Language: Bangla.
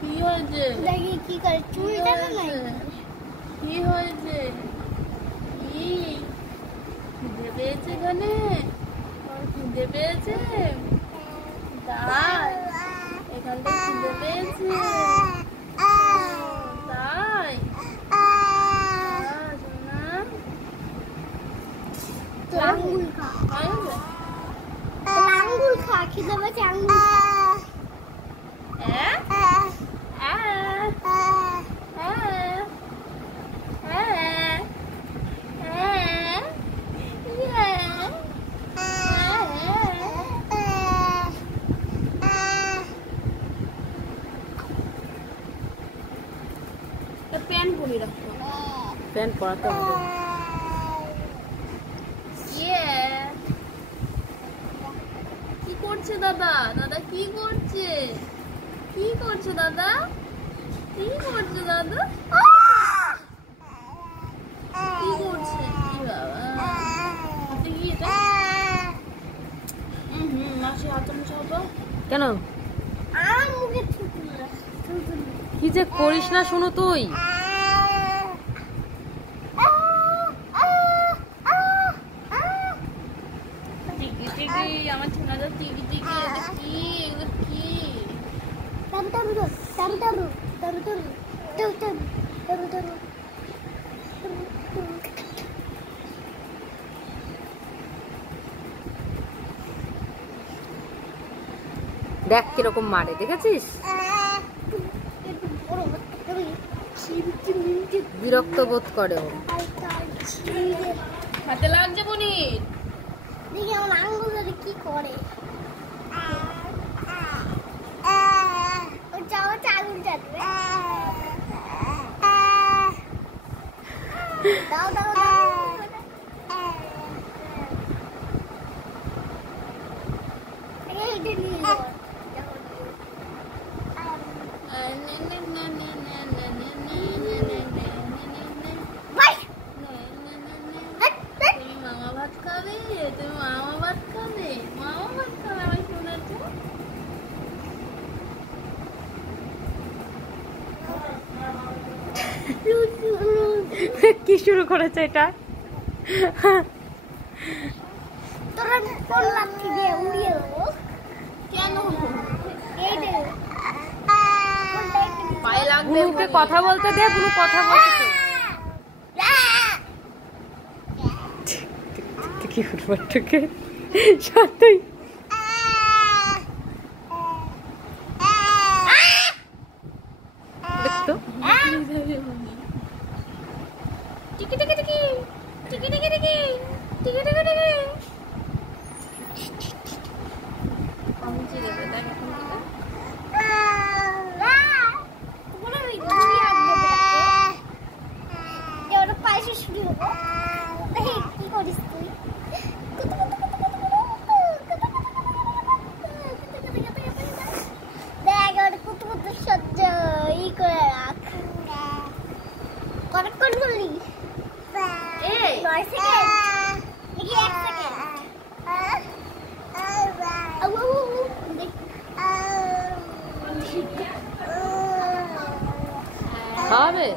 কি হয়েছে? দেখি কি করে চুলটা নাই। কি হয়েছে? কি খিদে পেয়েছে? এখানে খিদে পেয়েছে? তাই এখান থেকে খিদে পেয়েছে তাই? সোনা আঙ্গুল খা, হয়েছে? আঙ্গুল খা, খিদে পেয়েছে আঙ্গুল খা। প্যান্ট পরিয়ে রাখো, প্যান্ট পরাতে হবে। কি করছে দাদা? দাদা কি করছে? কি করছে দাদা? কি করছে দাদা? কি করছে? কি বাবা হাতে কি এটা? মাসি হাতে মুছাও তো। কেন? আমার মুখে থুতু না। কি যে করিস না শুনো তুই। টিকি টিকি আমার ছোনাটা টিকি টিকি এটা কি? এগুলো কি? টারু টারু টারু টারু টারু টারু টারু টারু টারু টারু। দেখ কিরকম মারে, দেখেছিস? বিরক্ত বোধ করে ও। হাতে লাগছে পনির। দেখি আমার আঙ্গুল ধরে কি করে। ও যাও আঙুল চাটবে। দাও দাও দাও। এইটা নিয়ে যাও। তুমি মামা ভাত খাবে? তুমি মামা ভাত খাবে? মামা ভাত খাবে আমার শোনাটা? কি শুরু করেছে এটা? তোরা কোন লাঠি দিয়ে উড়িয়ে দেবো? কেন? পায়ে লাগবে। বুনুকে কথা বলতে দে, বুনু কথা বলতে দে। কি ফুটবলটাকে সত্যি দেখতো টিকি টিকি টিকি টিকি টিকি টিকি টিকি টিকি টিকি আমি চিড়ে দেব দেখ এখন কি করিস তুই? দেখ কুতু কুতু সহ্য ই করে রাখ। কতক্ষণ বললি? 9 সেকেন্ড। দেখি 1 সেকেন্ড। খাবে।